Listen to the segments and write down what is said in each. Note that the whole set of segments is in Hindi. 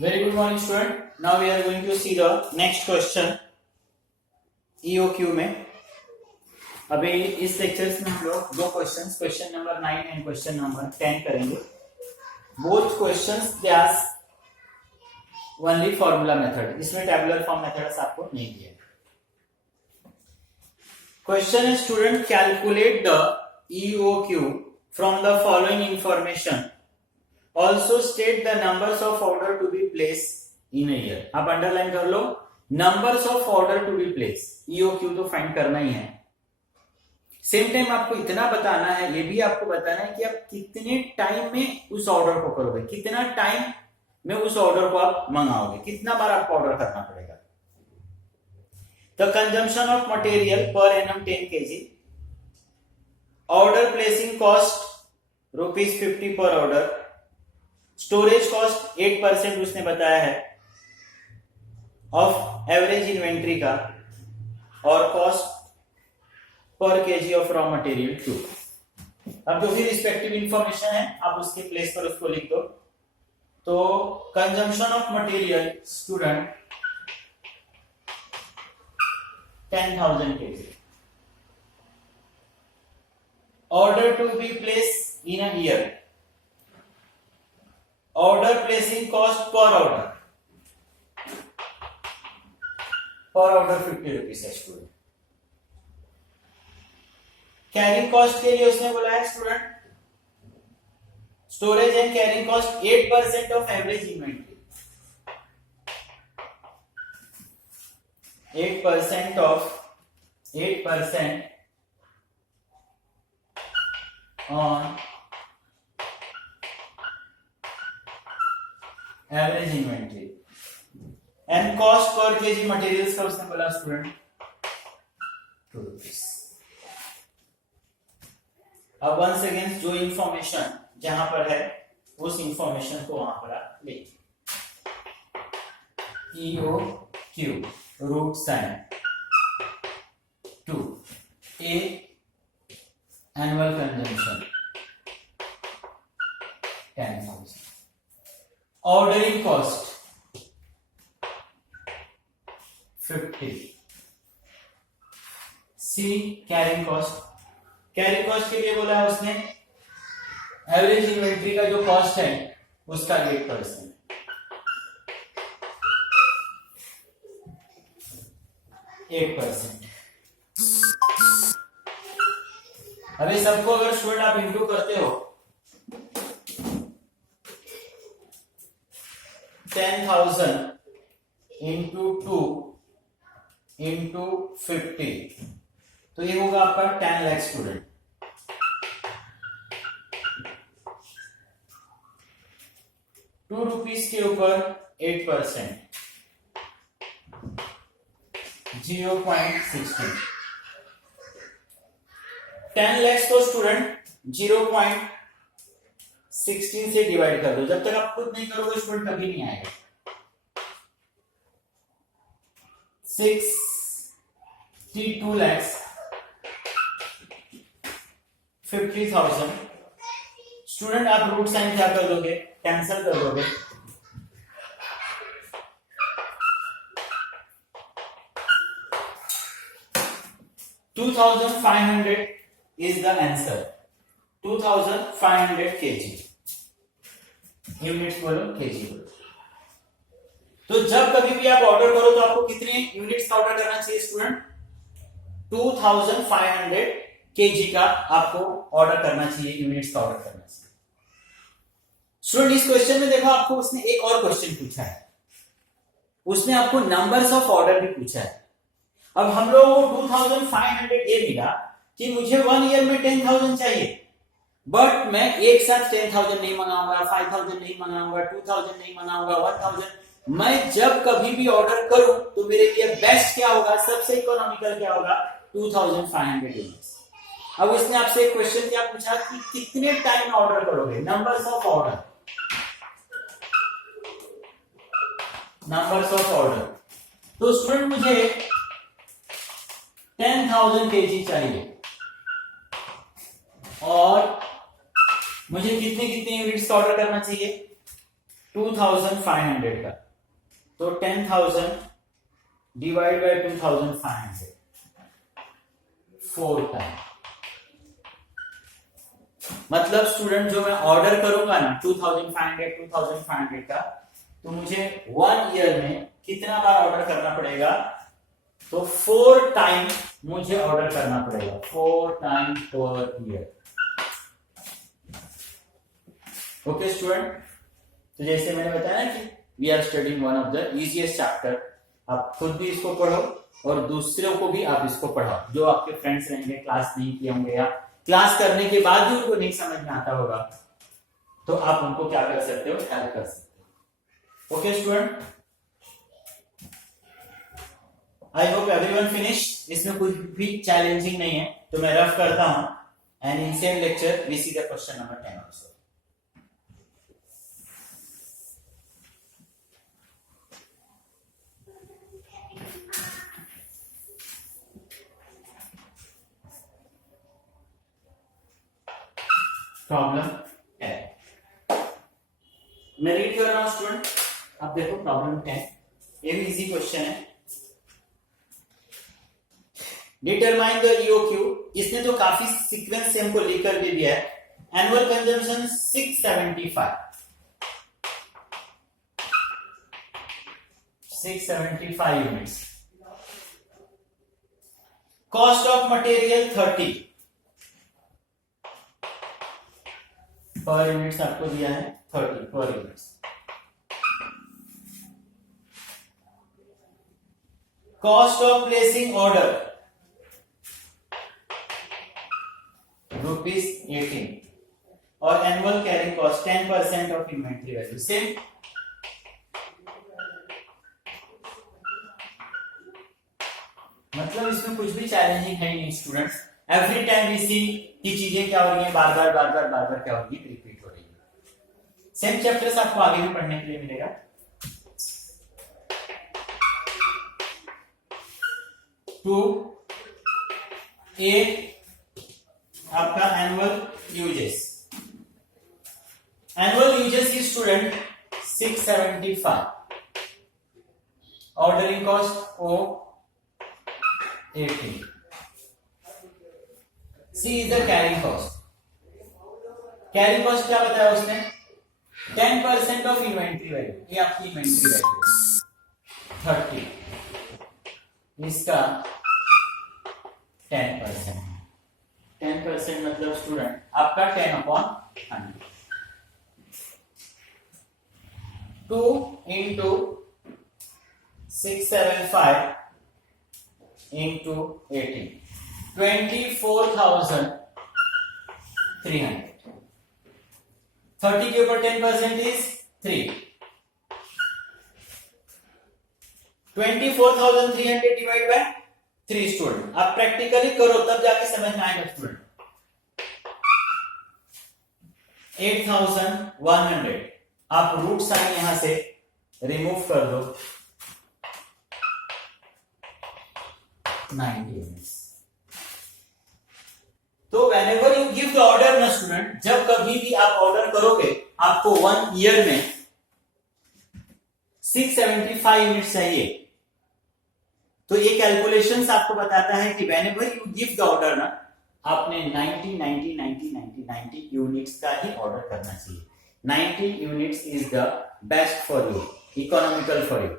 Very good morning student. Now we are going to see the next question EOQ में. अभी इस लेक्चर्स में हम लोग दो questions, question number 9 and question number 10 करेंगे. Both questions they are only formula method. इसमें टेबुलर फॉर्म मेथड्स आपको नहीं दिए. क्वेश्चन है student calculate the EOQ from the following information. Also state the numbers of order to be placed in a year. आप अंडरलाइन कर लो. numbers of order to be placed. EOQ तो फाइंड करना ही है. सेम टाइम आपको इतना बताना है, ये भी आपको बताना है कि आप कितने टाइम में उस ऑर्डर को करोगे, कितना टाइम में उस ऑर्डर को आप मंगाओगे, कितना बार आपको ऑर्डर करना पड़ेगा. The consumption of material per annum 10 kg. Order placing cost ₹50 पर ऑर्डर. स्टोरेज कॉस्ट 8% उसने बताया है ऑफ एवरेज इन्वेंट्री का, और cost per KG of raw material 2. अब जो भी रिस्पेक्टिव इंफॉर्मेशन है आप उसके प्लेस पर उसको लिख दो. तो consumption of material student 10,000 kg. Order to be place in a year. Order placing cost per order 50 rupees है स्टूडेंट. कैरिंग कॉस्ट के लिए उसने बोला है student storage and carrying cost 8% of average inventory. 8% on average inventory and cost per KG materials का उसने बोला स्टूडेंट 2 रुपीज. अब वंस अगेन जो इंफॉर्मेशन जहां पर है उस इंफॉर्मेशन को वहां पर आप लिखिए. EOQ root sign 2 A annual consumption 10,000. Ordering cost 50. C carrying cost. Carrying cost के लिए बोला है उसने एवरेज इन्वेंट्री का जो कॉस्ट है उसका 8%. अभी सबको अगर स्टूडेंट आप इंटू करते हो 10,000 इंटू 2 इंटू 50 तो ये होगा आपका 10 लाख स्टूडेंट. ₹2 के ऊपर 8% 0.16. 10 लाख को स्टूडेंट 0.16 से डिवाइड कर दो. जब तक आप खुद नहीं करोगे स्टूडेंट कभी नहीं आएगा. 62 lakhs 50,000. स्टूडेंट आप रूट साइन क्या कर दोगे, कैंसिल कर दोगे. $2,500 is the answer. 2,500 kg. Units बोलो, केजी बोलो. तो जब कभी भी आप ऑर्डर करो तो आपको कितने यूनिट्स का ऑर्डर करना चाहिए स्टूडेंट? 2,500 kg का आपको ऑर्डर करना चाहिए, यूनिट्स का ऑर्डर करना चाहिए. स्टूडेंट इस क्वेश्चन में देखो आपको उसने एक और क्वेश्चन पूछा है. उसने आपको नंबर्स ऑफ ऑर्डर भी पूछा है. अब हम लोगों को 2,500 ये मिला कि मुझे 1 ईयर में 10,000 चाहिए, बट मैं एक साथ 10,000 नहीं मंगाऊंगा, 5,000 नहीं मंगाऊंगा, 2,000 नहीं मंगाऊंगा, 1,000. मैं जब कभी भी ऑर्डर करूं तो मेरे लिए बेस्ट क्या होगा, सबसे इकोनॉमिकल क्या होगा? 2,500 यूनिट्स. अब उसने आपसे एक क्वेश्चन क्या पूछा कि कितने टाइम में ऑर्डर करोगे, नंबर्स ऑफ ऑर्डर. तो स्टूडेंट मुझे 10,000 kg चाहिए और मुझे कितने कितने यूनिट्स ऑर्डर करना चाहिए? 2500 का, तो 10,000 डिवाइड बाय 2500, 4 टाइम। मतलब स्टूडेंट जो मैं ऑर्डर करूंगा ना 2500 का, तो मुझे 1 ईयर में कितना बार ऑर्डर करना पड़ेगा? तो 4 टाइम मुझे ऑर्डर करना पड़ेगा, 4 time per year. Okay student, तो जैसे मैंने बताया कि we are studying one of the easiest chapter. आप खुद भी इसको पढ़ो और दूसरों को भी आप इसको पढ़ाओ। जो आपके फ्रेंड्स रहेंगे, क्लास नहीं किए होंगे या क्लास करने के बाद भी उनको नहीं समझ में आता होगा, तो आप उनको क्या कर सकते हो? हेल्प कर सकते हो। Okay student, I hope everyone finished. इसमें कुछ भी चैलेंजिंग नहीं है, तो मैं रफ करता हूं। And in same lecture we see the question number 10 also. Problem 10 मैं रीड कर रहा हूं स्टूडेंट, आप देखो प्रॉब्लम 10, ये भी इजी क्वेश्चन है। डिटरमाइन द ईओक्यू, इसने तो काफी सीक्वेंस से हमको लेकर भी दिया है। Annual consumption 675 units, cost of material 30 पर यूनिट्स आपको दिया है, 30 पर units. Cost of placing order ₹18 और annual carrying cost 10% of inventory value. Same मतलब इसमें कुछ भी चैलेंजिंग है नहीं स्टूडेंट्स। एवरी टाइम वी सी की चीजें क्या हो रही है, बार बार क्या हो रही है, रिपीट हो रही है। सेम चैप्टर्स आपको आगे भी पढ़ने के लिए मिलेगा। टू ए आपका एनुअल यूजेस, एनुअल यूजेस की student 675, ordering cost O 18, C is the carrying cost. Carrying cost क्या बताया उसने? 10% ऑफ इन्वेंट्री वैल्यू, ये आपकी इन्वेंट्री वैल्यू 30, इसका 10%। 10% मतलब स्टूडेंट आपका 10/100। 2 into 675 into 18, 24,300। 30 के ऊपर 10% इज 3। 24,300 divide by 3 student. आप प्रैक्टिकली करो तब जाके समझ में आएगा स्टूडेंट। 8,100 आप रूट साइन यहां से रिमूव कर दो, 90 यूनिट्स। तो whenever you give the order ना स्टूडेंट, जब कभी भी आप ऑर्डर करोगे आपको 1 ईयर में 675 यूनिट चाहिए। तो ये कैलकुलेशंस आपको बताता है कि whenever you give the order ना, आपने 90 यूनिट्स का ही ऑर्डर करना चाहिए। 90 units is the best for you, economical for you.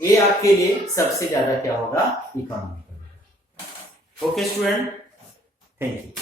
ये आपके लिए सबसे ज्यादा क्या होगा? Economical. Okay student, thank you.